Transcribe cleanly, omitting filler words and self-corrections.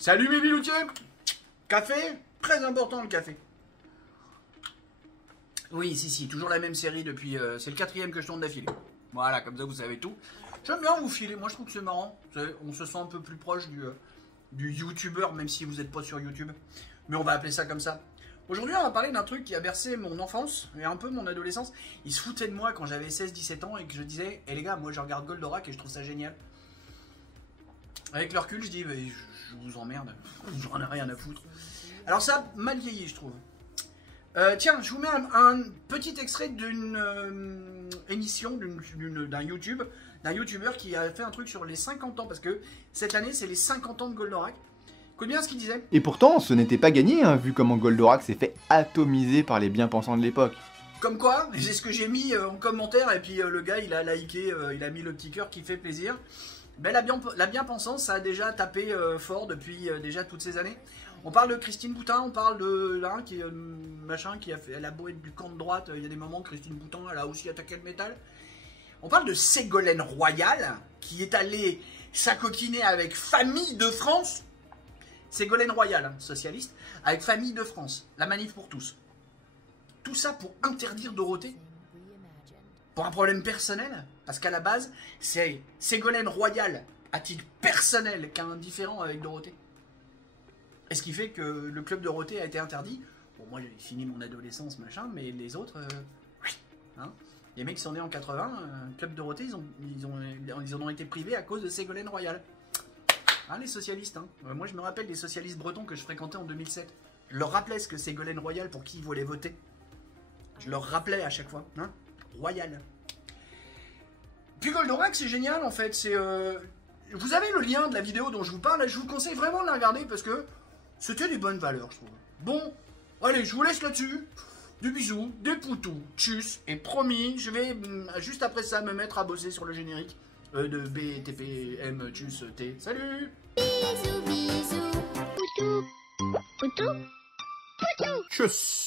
Salut mes biloutiers. Café, très important le café. Oui, si, toujours la même série depuis... c'est le 4e que je tourne d'affilée. Voilà, comme ça vous savez tout. J'aime bien vous filer, moi je trouve que c'est marrant. On se sent un peu plus proche du youtubeur, même si vous n'êtes pas sur YouTube. Mais on va appeler ça comme ça. Aujourd'hui, on va parler d'un truc qui a bercé mon enfance et un peu mon adolescence. Ils se foutaient de moi quand j'avais 16-17 ans et que je disais, les gars, moi je regarde Goldorak et je trouve ça génial. Avec le recul, je dis, je vous emmerde, j'en ai rien à foutre. Alors ça a mal vieilli, je trouve. Tiens, je vous mets un petit extrait d'une émission d'un youtubeur qui a fait un truc sur les 50 ans, parce que cette année, c'est les 50 ans de Goldorak. Écoute bien ce qu'il disait. Et pourtant, ce n'était pas gagné, hein, vu comment Goldorak s'est fait atomiser par les bien-pensants de l'époque. Comme quoi, c'est ce que j'ai mis en commentaire, et puis le gars, il a liké, il a mis le petit cœur qui fait plaisir. Ben, la bien-pensance, ça a déjà tapé fort depuis déjà toutes ces années. On parle de Christine Boutin, on parle de là, qui machin, qui a fait, elle a beau être du camp de droite, il y a des moments, Christine Boutin, elle a aussi attaqué le métal. On parle de Ségolène Royal, qui est allée s'acoquiner avec Famille de France. Ségolène Royal, hein, socialiste, avec Famille de France, la manif pour tous. Tout ça pour interdire Dorothée. Pour un problème personnel, parce qu'à la base, c'est Ségolène Royal, à titre personnel, qui a un différend avec Dorothée. Et ce qui fait que le club Dorothée a été interdit. Bon, moi j'ai fini mon adolescence, machin, mais les autres, hein, les mecs qui sont nés en 80, club Dorothée, ils en ont été privés à cause de Ségolène Royal. Hein, les socialistes, hein. Moi je me rappelle des socialistes bretons que je fréquentais en 2007. Je leur rappelais ce que Ségolène Royal, pour qui ils voulaient voter. Je leur rappelais à chaque fois, hein. Royal. Puis Goldorak, c'est génial en fait. C'est vous avez le lien de la vidéo dont je vous parle. Je vous conseille vraiment de la regarder parce que c'était des bonnes valeurs, je trouve. Bon, allez, je vous laisse là-dessus. Des bisous, des poutous, tchuss. Et promis, je vais juste après ça me mettre à bosser sur le générique de BTPM tchuss T. Salut. Bisous, bisous, poutou, poutou, poutou. Tchuss.